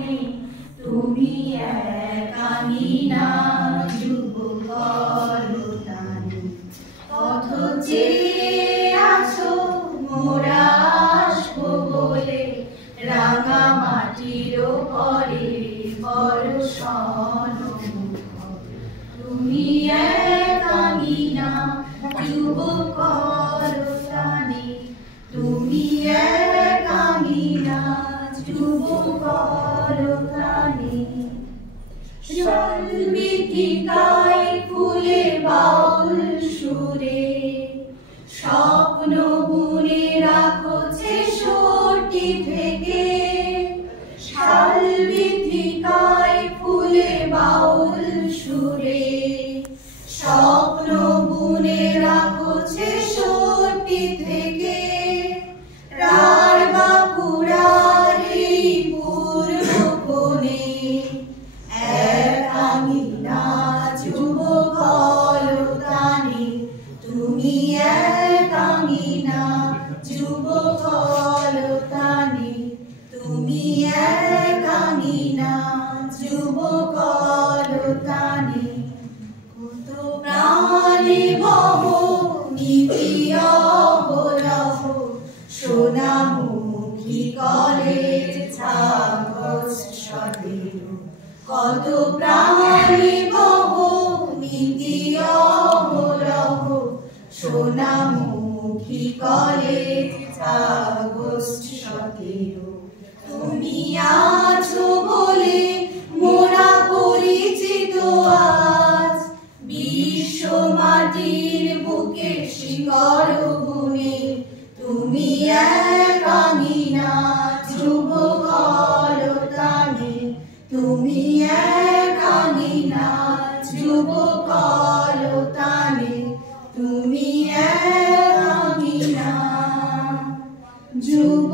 মনে তুমি একাঙ্গিনা যুব কলতানি পথ চেয়ে আছো মোরা আসবো বলে রাঙা মাটির পরে বর্ষণ তুমি একাঙ্গিনা যুব কলতানি তুমি একাঙ্গিনা যুব কলতানি শালবীথিকায় ফুলে বাউল সুরে স্বপ্ন বুনে রাখো ছেষট্টি থেকে শালবীথিকায় ফুলে বাউল সুরে স্বপ্ন বুনে রাখো ছেষট্টি থেকে রার বাঁকুড়ার এই পূর্ব কোণে একাঙ্গিনা যুব কলতানি তুমি একাঙ্গিনা যুব কলতানি তুমি একাঙ্গিনা যুব কলতানি কত প্রাণে বহ নীতি অহরহ সোনামুখী কলেজ আগস্ট 17 কত প্রাণে বহ নীতি অহরহ সোনামুখী কলেজ আগস্ট 17 তুমি আছো বলে মোরা পরিচিত আজ বিশ্ব মাটির বুকে শিকড় বুনে তুমি একাঙ্গিনা যুব কলতানি তুমি একাঙ্গিনা যুব কলতানি তুমি একাঙ্গিনা যুব